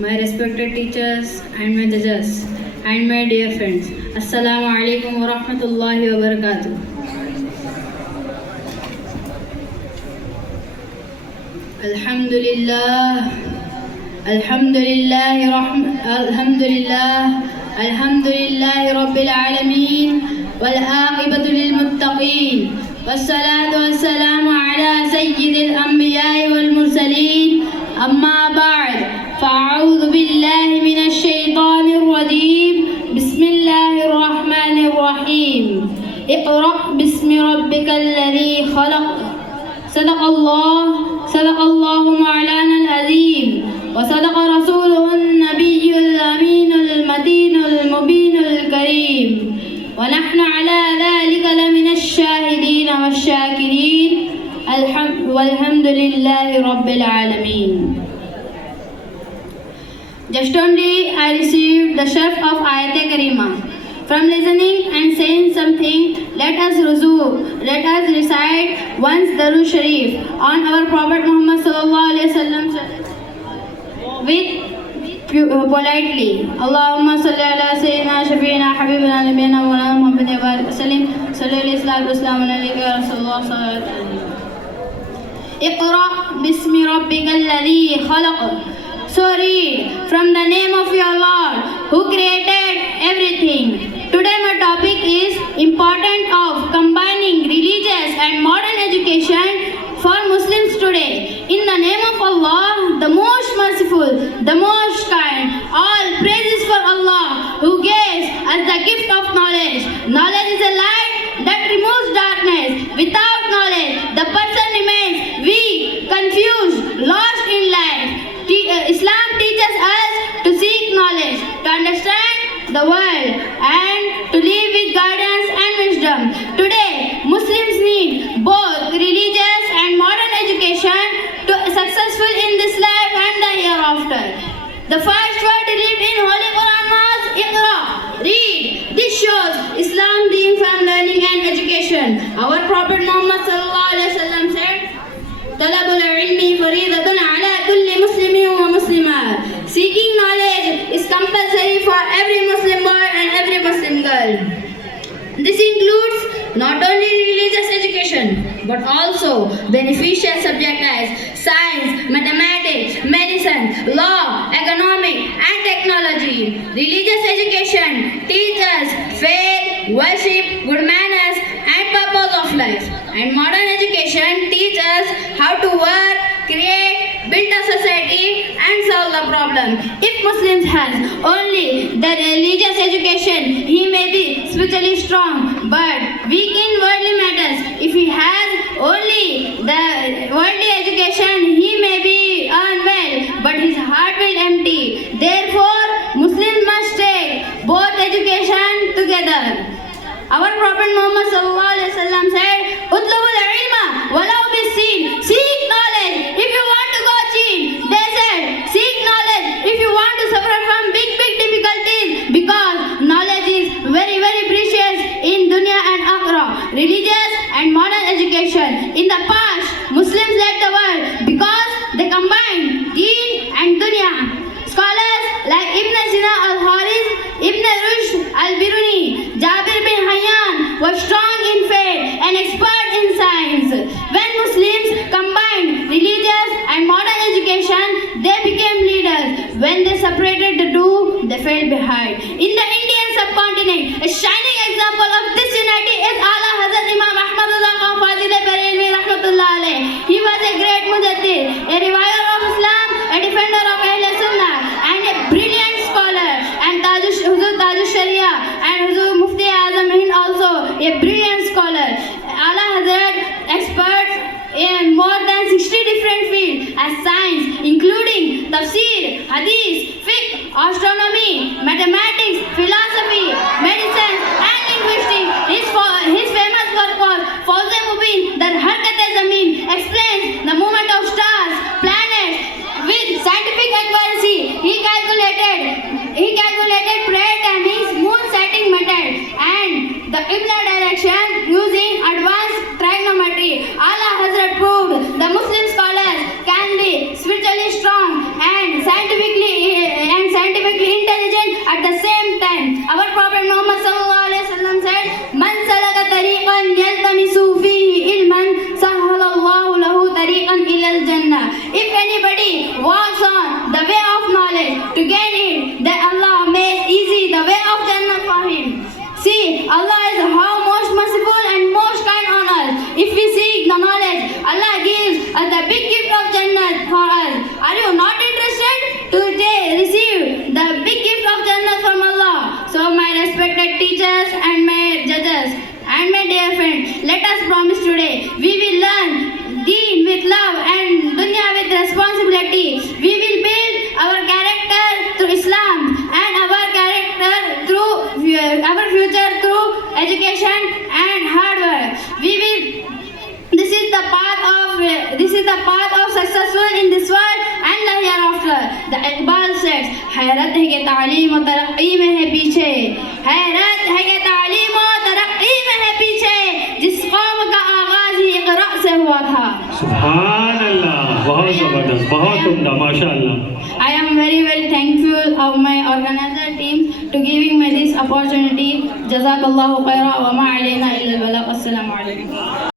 my respected teachers and my judges, and my dear friends. Assalamu alaikum wa rahmatullahi wa barakatuh. Alhamdulillah, Alhamdulillah, Alhamdulillah, Alhamdulillah Rabbil Alameen, wal aqibatu lil muttaqeen, wassalatu wassalamu ala sayyidil anbiya'i wal mursaleen, amma ba'd, fa'a'udhu billahi minash shaitanir rajeem, bismillahir rahmanir rahim, iqra' bismi rabbikal ladhi khalaq. صدق الله مولانا العظيم وصدق رسوله النبي الأمين المتين المبين الكريم ونحن على ذلك لمن الشاهدين والشاكرين والحمد لله رب العالمين. Just only I received the sharf of Ayat-e-Karima. From listening and saying something, let us recite once Darud Sharif on our Prophet Muhammad sallallahu alaihi wasallam with politely. Allahumma salli ala sayyidina shafi'ina habibina nabiyina wa Muhammad wa barik sallim sallallahu alaihi wasallam alayka rasulullah sallallahu alaihi wasallam. Iqra bismi rabbikal ladhi khalaq. So read from the name of your Lord who created everything. Today my topic is importance of combining religious and modern education for Muslims today. In the name of Allah, the most merciful, the most kind, all praises for Allah who gives us the gift of knowledge. Knowledge is a light that removes darkness. Without knowledge, the person remains weak, confused, lost in life. Islam teaches us to seek knowledge, to understand the world, and to live with guidance and wisdom. Today, Muslims need both religious and modern education to be successful in this life and the hereafter. The first word to read in Holy Quran was Iqra, read. This shows Islam being from learning and education. Our Prophet Muhammad sallallahu alaihi wasallam said, "Talabul ilmi faridatun ala kulli muslimin wa muslimat." Seeking knowledge is compulsory for every Muslim boy and every Muslim girl. This includes not only religious education but also beneficial subjects as science, mathematics, medicine, law, economic and technology. Religious education teaches faith, worship, good manners and purpose of life. And modern education teaches how to work, create, build a society and solve the problem. If Muslims has only the religious education, he may be spiritually strong but weak in worldly matters. If he has only the worldly education, he may be unwell but his heart will empty. Therefore, Muslims must take both education together. Our Prophet Muhammad sallallahu alaihi wasallam said, "Utlubul ilma walau bis-sin." Seek knowledge if you want to go cheat. They said, seek knowledge if you want to suffer from big difficulties, because knowledge is very precious in dunya and akhirah. Religious and modern education. In the past, Muslims led the world because they combined deen and dunya. Scholars like Ibn Sina al-Haris, Ibn Rushd al-Biruni, Jabir bin Hayyan were strong in faith and expert in science. When Muslims combined religious and modern education, they became leaders. When they separated the two, they fell behind. In the Indian subcontinent, a shining example of this unity is Ala Hazrat Imam Ahmadullah Khan Fazil Barelvi Rahmatullah Alayh. He was a great mujaddid, a reviver of Islam, a defender of Ahl Sunnah, and a brilliant scholar. And Huzur Tajush Sharia and Huzur Mufti Azam Hind also a brilliant scholar. Ala Hazrat experts in more than 60 different fields as science, including tafsir, hadith, fiqh, astronomy, mathematics, philosophy, medicine, and linguistics. His famous work was Fawz Mubin, Dar Harkat Zameen, explains the movement of stars, planets with scientific accuracy. He calculated prayer timings, moon sighting method, and the Qibla direction using advanced trigonometry. Allah Hazrat proved the Muslim scholars can be spiritually strong and scientifically teachers and my judges. And my dear friend, let us promise today, we will learn Deen with love and Dunya with responsibility. We will build our character through Islam and our character through our future through education and hard work. This is the path of successful in this world and the hereafter. The Iqbal says, हैरत है कि तालीम और तरक्की में है पीछे, हैरत है कि तालीम और तरक्की में है पीछे, जिस कौम का आगाज ही इक़रा से हुआ था. सुभान अल्लाह, बहुत ज़बरदस्त, बहुत उम्दा, माशाअल्लाह. I am very thankful of my organizer team to giving me this opportunity. Jazakallahu khairan wa ma alayna illa al balagh. Assalamu alaikum.